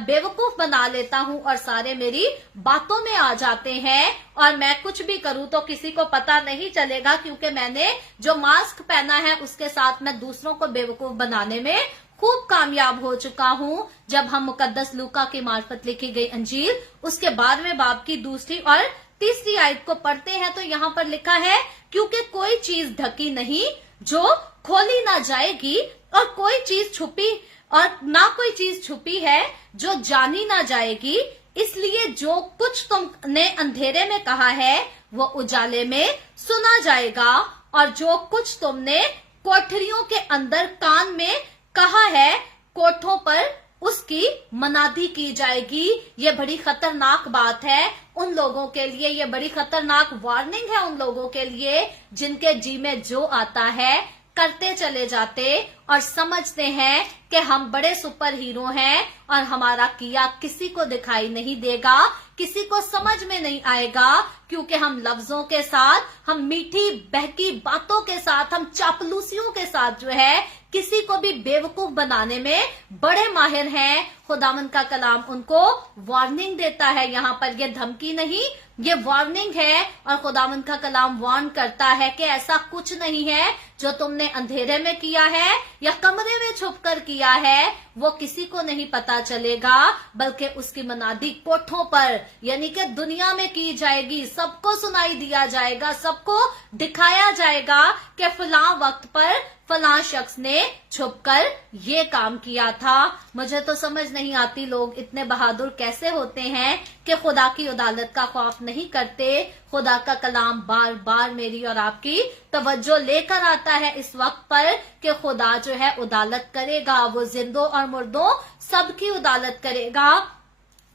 बेवकूफ बना लेता हूं और सारे मेरी बातों में आ जाते हैं, और मैं कुछ भी करूं तो किसी को पता नहीं चलेगा, क्योंकि मैंने जो मास्क पहना है उसके साथ मैं दूसरों को बेवकूफ बनाने में खूब कामयाब हो चुका हूं। जब हम मुकद्दस लूका की मार्फत लिखी गई अंजील उसके 12वें बाब की 2 और 3 आयत को पढ़ते हैं तो यहाँ पर लिखा है, क्योंकि कोई चीज ढकी नहीं जो खोली ना जाएगी, और कोई चीज छुपी और ना कोई चीज छुपी है जो जानी ना जाएगी। इसलिए जो कुछ तुमने अंधेरे में कहा है वो उजाले में सुना जाएगा, और जो कुछ तुमने कोठरियों के अंदर कान में कहा है कोठों पर उसकी मनादी की जाएगी। ये बड़ी खतरनाक बात है उन लोगों के लिए, ये बड़ी खतरनाक वार्निंग है उन लोगों के लिए जिनके जी में जो आता है करते चले जाते और समझते हैं कि हम बड़े सुपर हीरो हैं और हमारा किया किसी को दिखाई नहीं देगा, किसी को समझ में नहीं आएगा, क्योंकि हम लफ्जों के साथ, हम मीठी बहकी बातों के साथ, हम चापलूसियों के साथ जो है किसी को भी बेवकूफ बनाने में बड़े माहिर हैं। खुदावंद का कलाम उनको वार्निंग देता है, यहाँ पर यह धमकी नहीं, ये वार्निंग है, और खुदावंद का कलाम वार्न करता है कि ऐसा कुछ नहीं है जो तुमने अंधेरे में किया है या कमरे में छुपकर किया है वो किसी को नहीं पता चलेगा, बल्कि उसकी मनादी कोठों पर यानी कि दुनिया में की जाएगी, सबको सुनाई दिया जाएगा, सबको दिखाया जाएगा कि फलां वक्त पर फलां शख्स ने छुपकर ये काम किया था। मुझे तो समझ नहीं आती लोग इतने बहादुर कैसे होते हैं कि खुदा की अदालत का खौफ नहीं करते। खुदा का कलाम बार बार मेरी और आपकी तवज्जो लेकर आता है इस वक्त पर कि खुदा जो है अदालत करेगा, वो जिंदों और मुर्दों सबकी अदालत करेगा।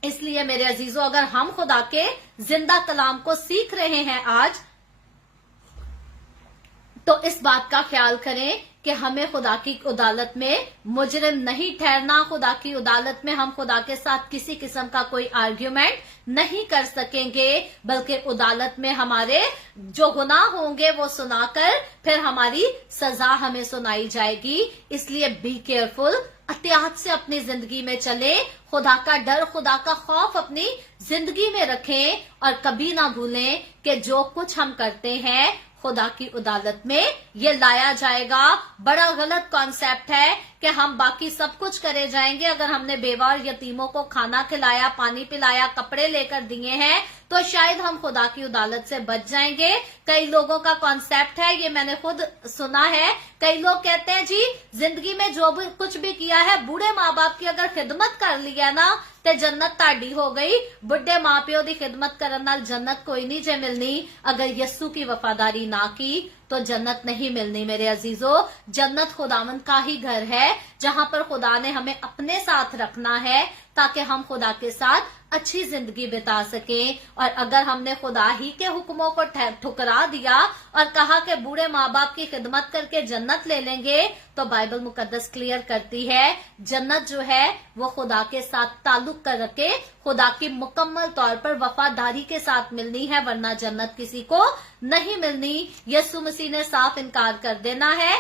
इसलिए मेरे अजीजों, अगर हम खुदा के जिंदा कलाम को सीख रहे हैं आज, तो इस बात का ख्याल करें कि हमें खुदा की अदालत में मुजरिम नहीं ठहरना। खुदा की अदालत में हम खुदा के साथ किसी किस्म का कोई आर्ग्यूमेंट नहीं कर सकेंगे, बल्कि अदालत में हमारे जो गुनाह होंगे वो सुनाकर फिर हमारी सजा हमें सुनाई जाएगी। इसलिए बी केयरफुल, एहतियात से अपनी जिंदगी में चलें, खुदा का डर, खुदा का खौफ अपनी जिंदगी में रखें, और कभी ना भूलें कि जो कुछ हम करते हैं खुदा की अदालत में ये लाया जाएगा। बड़ा गलत कॉन्सेप्ट है कि हम बाकी सब कुछ करे जाएंगे। अगर हमने बेवा और यतीमों को खाना खिलाया, पानी पिलाया, कपड़े लेकर दिए हैं तो शायद हम खुदा की अदालत से बच जाएंगे। कई लोगों का कॉन्सेप्ट है, ये मैंने खुद सुना है, कई लोग कहते हैं जी जिंदगी में जो भी कुछ भी किया है, बूढ़े माँ बाप की अगर खिदमत कर ली है ना ते जन्नत ताड़ी हो गई। बुढ़े माँ प्यो की खिदमत करने नाल जन्नत कोई नहीं जे मिलनी। अगर यस्सु की वफादारी ना की तो जन्नत नहीं मिलनी। मेरे अजीजों, जन्नत खुदावंद का ही घर है जहां पर खुदा ने हमें अपने साथ रखना है ताकि हम खुदा के साथ अच्छी जिंदगी बिता सकें। और अगर हमने खुदा ही के हुक्मों को ठुकरा दिया और कहा कि बूढ़े माँ बाप की खिदमत करके जन्नत ले लेंगे, तो बाइबल मुकद्दस क्लियर करती है जन्नत जो है वो खुदा के साथ ताल्लुक कर रखे, खुदा की मुकम्मल तौर पर वफादारी के साथ मिलनी है, वरना जन्नत किसी को नहीं मिलनी। यीशु मसीह ने साफ इनकार कर देना है,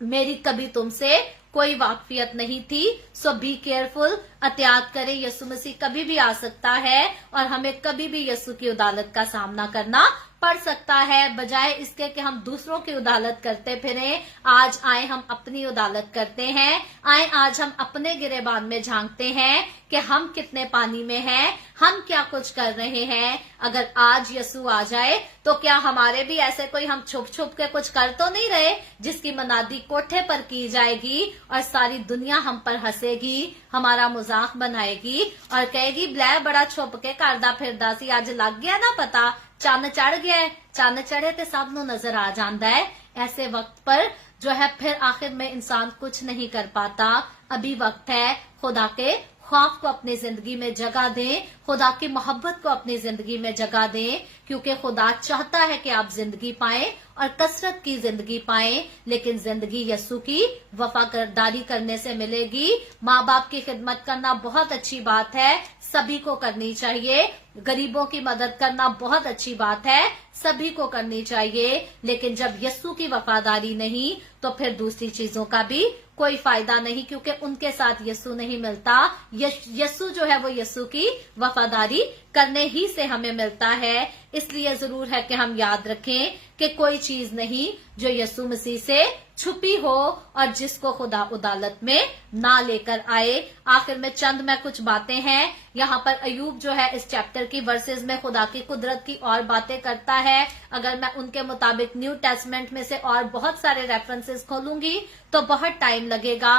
मेरी कभी तुमसे कोई वाकफियत नहीं थी। सो बी केयरफुल, एहतियात करें, यीशु मसीह कभी भी आ सकता है और हमें कभी भी यीशु की अदालत का सामना करना पड़ सकता है। बजाय इसके कि हम दूसरों की अदालत करते फिरें, आज आए हम अपनी अदालत करते हैं। आए आज हम अपने गिरेबान में झांकते हैं कि हम कितने पानी में हैं, हम क्या कुछ कर रहे हैं। अगर आज यीशु आ जाए तो क्या हमारे भी ऐसे कोई, हम छुप छुप के कुछ कर तो नहीं रहे जिसकी मनादी कोठे पर की जाएगी और सारी दुनिया हम पर हंसेगी, हमारा मजाक बनाएगी और कहेगी ब्लै बड़ा छुप के करदा फिरदा सी, आज लग गया ना पता, चन्न चढ़ गया है। चन्न चढ़े तो सब नूं नजर आ जाता है। ऐसे वक्त पर जो है फिर आखिर में इंसान कुछ नहीं कर पाता। अभी वक्त है खुदा के खौफ को अपनी जिंदगी में जगह दें, खुदा की मोहब्बत को अपनी जिंदगी में जगह दें, क्योंकि खुदा चाहता है कि आप जिंदगी पाएं और कसरत की जिंदगी पाएं, लेकिन जिंदगी यस्सु की वफादारी करने से मिलेगी। माँ बाप की खिदमत करना बहुत अच्छी बात है, सभी को करनी चाहिए। गरीबों की मदद करना बहुत अच्छी बात है, सभी को करनी चाहिए। लेकिन जब यस्सु की वफादारी नहीं तो फिर दूसरी चीजों का भी कोई फायदा नहीं, क्योंकि उनके साथ यस्सु नहीं मिलता। यस्सु जो है वो यस्सु की वफादारी करने ही से हमें मिलता है। इसलिए जरूर है कि हम याद रखें कि कोई चीज नहीं जो यस्सु मसीह से छुपी हो और जिसको खुदा उदालत में ना लेकर आए। आखिर में चंद में कुछ बातें हैं। यहाँ पर अयूब जो है इस चैप्टर की वर्सेस में खुदा की कुदरत की और बातें करता है। अगर मैं उनके मुताबिक न्यू टेस्टमेंट में से और बहुत सारे रेफरेंसेस खोलूंगी तो बहुत टाइम लगेगा,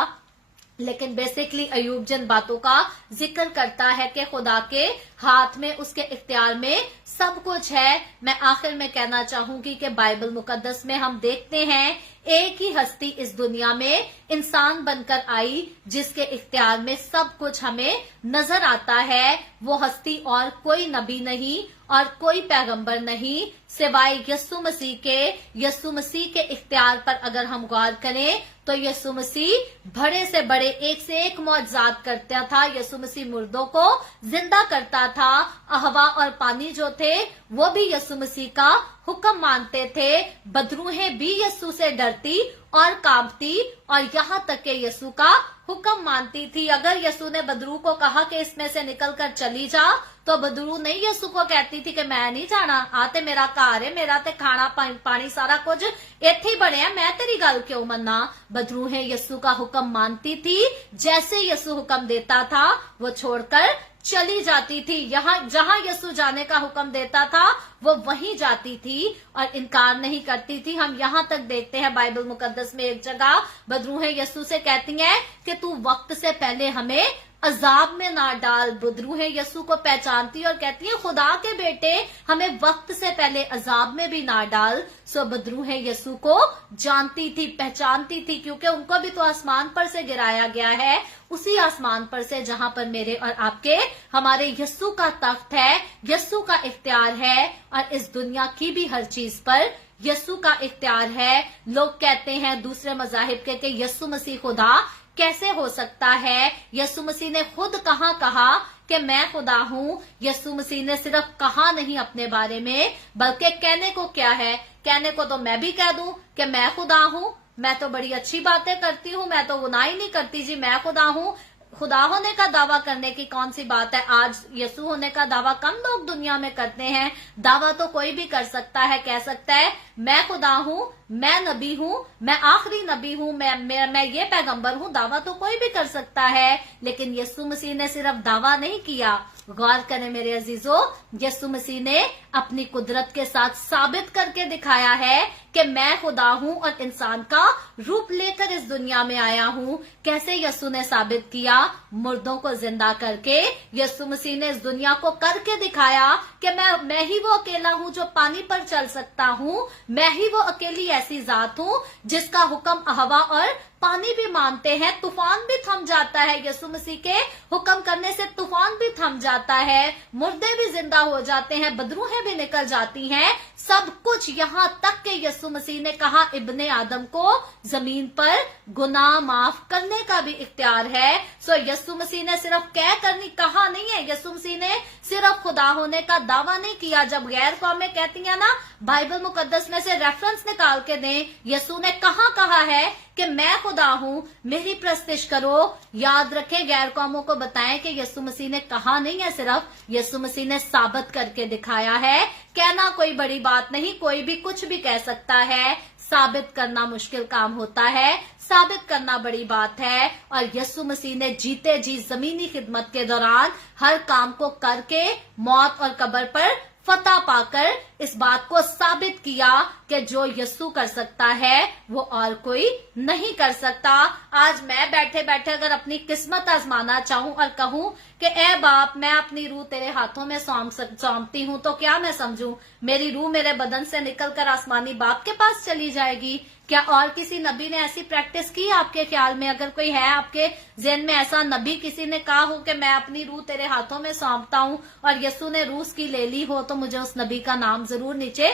लेकिन बेसिकली अयूब जिन बातों का जिक्र करता है कि खुदा के हाथ में, उसके इख्तियार में सब कुछ है। मैं आखिर में कहना चाहूंगी कि बाइबल मुकद्दस में हम देखते हैं एक ही हस्ती इस दुनिया में इंसान बनकर आई जिसके इख्तियार में सब कुछ हमें नजर आता है। वो हस्ती और कोई नबी नहीं और कोई पैगंबर नहीं सिवाय यस्सु मसीह के। यस्सु मसीह के इख्तियार पर अगर हम गौर करें तो यस्सु मसीह बड़े से बड़े एक से एक मौजज़ात करता था। यस्सु मसीह मुर्दों को जिंदा करता था। हवा और पानी जो थे वो भी यस्सु मसीह का हुक्म मानते थे। बदरूहें भी यस्सु से डरती और कांपती और यहाँ तक के यस्सु का हुक्म मानती थी। अगर यस्सु ने बदरू को कहा कि इसमें से निकल कर चली जा तो बदरू नहीं यस्सु को कहती थी कि मैं नहीं जाना, आते मेरा घर है, मेरा ते खाना पानी सारा कुछ इत्थे ही बने, मैं तेरी गल क्यों मन्ना। बदरूहें यस्सु का हुक्म मानती थी। जैसे यस्सु हुक्म देता था वो छोड़कर चली जाती थी। यहाँ जहां यस्सु जाने का हुक्म देता था वो वहीं जाती थी और इनकार नहीं करती थी। हम यहाँ तक देखते हैं बाइबल मुकद्दस में एक जगह बदरूहें यस्सु से कहती हैं कि तू वक्त से पहले हमें अजाब में ना डाल। बदरूहें यस्सु को पहचानती और कहती हैं खुदा के बेटे हमें वक्त से पहले अजाब में भी ना डाल। सो बदरूहें यस्सु को जानती थी, पहचानती थी, क्योंकि उनको भी तो आसमान पर से गिराया गया है, उसी आसमान पर से जहां पर मेरे और आपके हमारे यस्सु का तख्त है, यस्सु का इख्तियार है और इस दुनिया की भी हर चीज पर यस्सु का इख्तियार है। लोग कहते हैं दूसरे मजाहिब के कि यस्सु मसीह खुदा कैसे हो सकता है। यस्सु मसीह ने खुद कहाँ कहा कि मैं खुदा हूँ। यस्सु मसीह ने सिर्फ कहा नहीं अपने बारे में, बल्कि कहने को क्या है, कहने को तो मैं भी कह दूं कि मैं खुदा हूँ, मैं तो बड़ी अच्छी बातें करती हूँ, मैं तो गुनाह नहीं करती जी, मैं खुदा हूँ। खुदा होने का दावा करने की कौन सी बात है। आज यस्सु होने का दावा कम लोग दुनिया में करते हैं। दावा तो कोई भी कर सकता है, कह सकता है मैं खुदा हूँ, मैं नबी हूँ, मैं आखिरी नबी हूँ, मैं ये पैगंबर हूँ। दावा तो कोई भी कर सकता है, लेकिन यस्सु मसीह ने सिर्फ दावा नहीं किया। गौर करें मेरे अजीजों, यस्सु मसीह ने अपनी कुदरत के साथ साबित करके दिखाया है कि मैं खुदा हूँ और इंसान का रूप लेकर इस दुनिया में आया हूँ। कैसे यस्सु ने साबित किया? मुर्दों को जिंदा करके यस्सु मसीह ने इस दुनिया को करके दिखाया कि मैं ही वो अकेला हूँ जो पानी पर चल सकता हूँ, मैं ही वो अकेली ऐसी जात हूँ जिसका हुक्म हवा और पानी भी मानते हैं, तूफान भी थम जाता है। यस्सु मसीह के हुक्म करने से तूफान भी थम जाता है, मुर्दे भी जिंदा हो जाते हैं, बदरूहें भी निकल जाती हैं, सब कुछ। यहाँ तक के यस्सु मसीह ने कहा इब्ने आदम को जमीन पर गुनाह माफ करने का भी इख्तियार है। सो यस्सु मसीह ने सिर्फ कहा नहीं है, यस्सु मसीह ने सिर्फ खुदा होने का दावा नहीं किया। जब गैर कौमें कहती है ना, बाइबल मुकद्दस में से रेफरेंस निकाल के दें, यस्सु ने कहा है कि मैं खुदा हूँ, मेरी प्रस्तिश करो। याद रखें, गैर कौमों को बताएं कि यस्सु मसीह ने कहा नहीं है, सिर्फ यस्सु मसीह ने साबित करके दिखाया है। कहना कोई बड़ी बात नहीं, कोई भी कुछ भी कह सकता है, साबित करना मुश्किल काम होता है, साबित करना बड़ी बात है। और यस्सु मसीह ने जीते जी जमीनी खिदमत के दौरान हर काम को करके मौत और कब्र पर फतह पाकर इस बात को साबित किया कि जो यस्सु कर सकता है वो और कोई नहीं कर सकता। आज मैं बैठे बैठे अगर अपनी किस्मत आजमाना चाहूं और कहूं कि ए बाप मैं अपनी रूह तेरे हाथों में सौंपती हूं, तो क्या मैं समझूं मेरी रूह मेरे बदन से निकलकर आसमानी बाप के पास चली जाएगी? क्या और किसी नबी ने ऐसी प्रैक्टिस की आपके ख्याल में? अगर कोई है आपके ज़हन में ऐसा नबी, किसी ने कहा हो कि मैं अपनी रूह तेरे हाथों में सौंपता हूं और यस्सु ने रूह की ले ली हो, तो मुझे उस नबी का नाम जरूर नीचे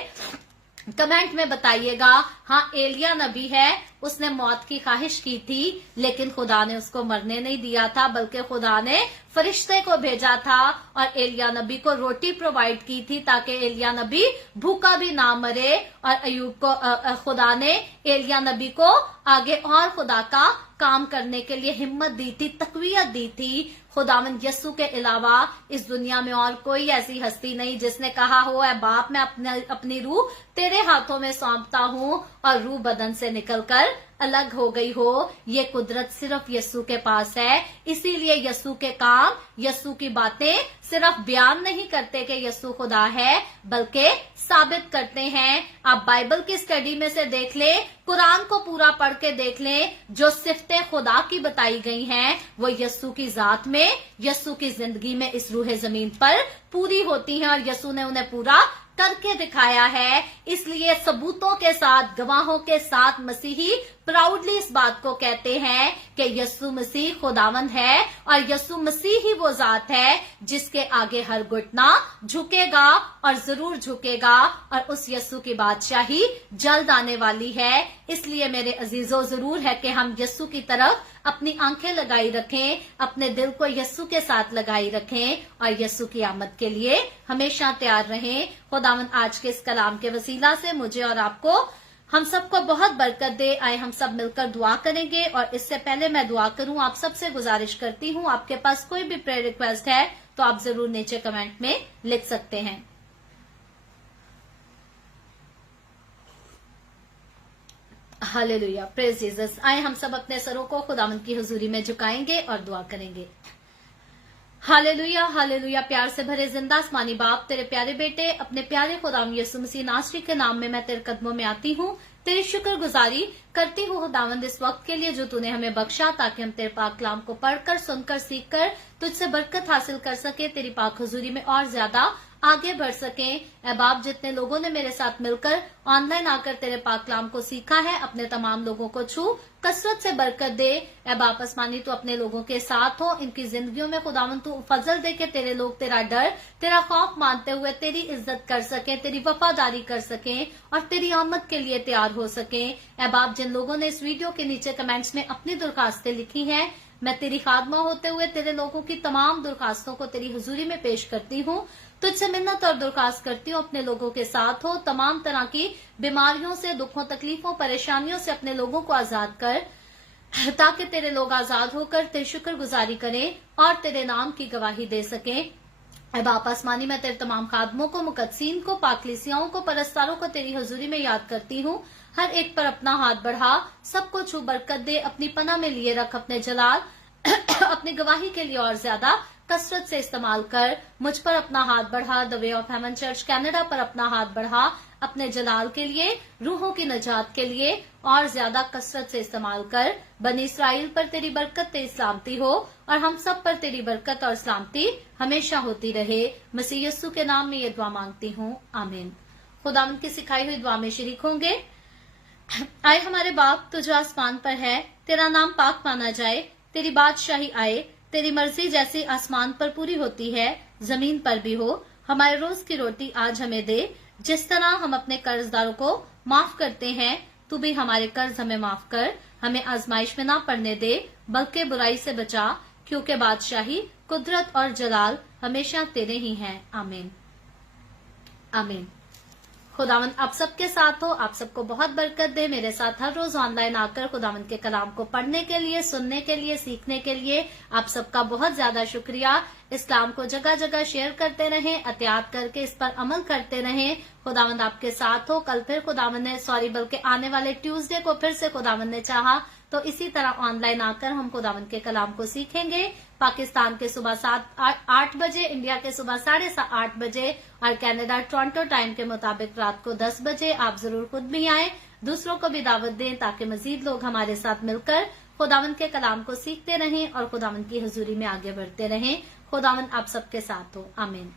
कमेंट में बताइएगा। हाँ, एलिया नबी है, उसने मौत की ख्वाहिश की थी, लेकिन खुदा ने उसको मरने नहीं दिया था, बल्कि खुदा ने फरिश्ते को भेजा था और एलिया नबी को रोटी प्रोवाइड की थी ताकि एलिया नबी भूखा भी ना मरे। और अयूब को खुदा ने एलिया नबी को आगे और खुदा का काम करने के लिए हिम्मत दी थी, तकवीयत दी थी। खुदावंद यस्सु के अलावा इस दुनिया में और कोई ऐसी हस्ती नहीं जिसने कहा हो, ऐ बाप मैं अपनी रूह तेरे हाथों में सौंपता हूँ, और रूह बदन से निकलकर अलग हो गई हो। ये कुदरत सिर्फ यस्सु के पास है। इसीलिए यस्सु के काम, यस्सु की बातें सिर्फ बयान नहीं करते कि यस्सु खुदा है, बल्कि साबित करते हैं। आप बाइबल की स्टडी में से देख लें, कुरान को पूरा पढ़ के देख लें, जो सिफतें खुदा की बताई गई हैं वो यस्सु की जात में, यस्सु की जिंदगी में इस रूहे जमीन पर पूरी होती हैं, और यस्सु ने उन्हें पूरा करके दिखाया है। इसलिए सबूतों के साथ, गवाहों के साथ मसीही प्राउडली इस बात को कहते हैं कि यस्सु मसीह खुदावंद है, और यस्सु मसीह ही वो जात है जिसके आगे हर घुटना झुकेगा और जरूर झुकेगा, और उस यस्सु की बादशाही जल्द आने वाली है। इसलिए मेरे अजीजों, जरूर है कि हम यस्सु की तरफ अपनी आंखें लगाई रखें, अपने दिल को यस्सु के साथ लगाई रखें, और यस्सु की आमद के लिए हमेशा तैयार रहें। खुदावंद आज के इस कलाम के वसीला से मुझे और आपको, हम सबको बहुत बरकत दे। आए हम सब मिलकर दुआ करेंगे, और इससे पहले मैं दुआ करूं, आप सबसे गुजारिश करती हूं, आपके पास कोई भी प्रेयर रिक्वेस्ट है तो आप जरूर नीचे कमेंट में लिख सकते हैं। Hallelujah, praise Jesus. आए हम सब अपने सरों को खुदावंद की हुजूरी में झुकाएंगे और दुआ करेंगे। Hallelujah, hallelujah. प्यार से भरे जिंदा आसमानी बाप, तेरे प्यारे बेटे अपने प्यारे खुदावंद यीशु मसीह नासरी के नाम में मैं तेरे कदमों में आती हूँ, तेरी शुक्रगुजारी करती हूँ खुदावंद इस वक्त के लिए जो तूने हमें बख्शा, ताकि हम तेरे पाक कलाम को पढ़कर, सुनकर, सीखकर तुझसे बरकत हासिल कर सके, तेरी पाक हुजूरी में और ज्यादा आगे बढ़ सकें। ऐ बाप, जितने लोगों ने मेरे साथ मिलकर ऑनलाइन आकर तेरे पाक कलाम को सीखा है, अपने तमाम लोगों को छू कसरत से बरकत दे। ऐ बाप आसमानी, तू अपने लोगों के साथ हो, इनकी जिंदगियों में खुदावंद तू फजल दे के तेरे लोग तेरा डर, तेरा खौफ मानते हुए तेरी इज्जत कर सके, तेरी वफादारी कर सके, और तेरी आमद के लिए तैयार हो सके। ऐ बाप, जिन लोगों ने इस वीडियो के नीचे कमेंट्स में अपनी दरखास्तें लिखी हैं, मैं तेरी खादमा होते हुए तेरे लोगों की तमाम दरखास्तों को तेरी हुजूरी में पेश करती हूँ। तुझसे मिन्नत और दरखास्त करती हूँ, अपने लोगों के साथ हो, तमाम तरह की बीमारियों से, दुखों, तकलीफों, परेशानियों से अपने लोगों को आजाद कर, ताकि तेरे लोग आजाद होकर तेरी शुक्रगुजारी करें और तेरे नाम की गवाही दे सकें। ऐ बाप आसमानी, मैं तेरे तमाम खादमों को, मुकद्दसीन को, पाकलीसियाओं को, परस्तारों को तेरी हुजूरी में याद करती हूँ। हर एक पर अपना हाथ बढ़ा, सबको छू बरकत दे, अपनी पनाह में लिए रख, अपने जलाल अपनी गवाही के लिए और ज्यादा कसरत से इस्तेमाल कर। मुझ पर अपना हाथ बढ़ा, the way of haven church Canada पर अपना हाथ बढ़ा, अपने जलाल के लिए, रूहों की नजात के लिए और ज्यादा कसरत से इस्तेमाल कर। बनी इसराइल पर तेरी बरकत, तेरी सलामती हो, और हम सब पर तेरी बरकत और सलामती हमेशा होती रहे। मसीह यस्सु के नाम में ये दुआ मांगती हूँ, आमीन। खुदावंद की सिखाई हुई दुआ में शरीक होंगे। आए हमारे बाप, तू जो आसमान पर है, तेरा नाम पाक माना जाए, तेरी बादशाही आए, तेरी मर्जी जैसी आसमान पर पूरी होती है, जमीन पर भी हो। हमारे रोज की रोटी आज हमें दे, जिस तरह हम अपने कर्जदारों को माफ करते हैं, तू भी हमारे कर्ज हमें माफ कर। हमें आजमाइश में ना पड़ने दे, बल्कि बुराई से बचा, क्योंकि बादशाही, कुदरत और जलाल हमेशा तेरे ही हैं, आमीन, आमीन। खुदावंद आप सबके साथ हो, आप सबको बहुत बरकत दे। मेरे साथ हर रोज ऑनलाइन आकर खुदावंद के कलाम को पढ़ने के लिए, सुनने के लिए, सीखने के लिए आप सबका बहुत ज्यादा शुक्रिया। इस कलाम को जगह जगह शेयर करते रहें, एहतियात करके इस पर अमल करते रहें। खुदावंद आपके साथ हो। कल फिर खुदावंद ने बल्कि आने वाले ट्यूसडे को फिर से खुदावंद ने चाहा तो इसी तरह ऑनलाइन आकर हम खुदावंद के कलाम को सीखेंगे। पाकिस्तान के सुबह 8 बजे, इंडिया के सुबह 8:30 बजे और कनाडा टोरंटो टाइम के मुताबिक रात को 10 बजे। आप जरूर खुद भी आए, दूसरों को भी दावत दें, ताकि मजीद लोग हमारे साथ मिलकर खुदावंद के कलाम को सीखते रहें और खुदावंद की हुजूरी में आगे बढ़ते रहें। खुदावंद आप सबके साथ हो, आमीन।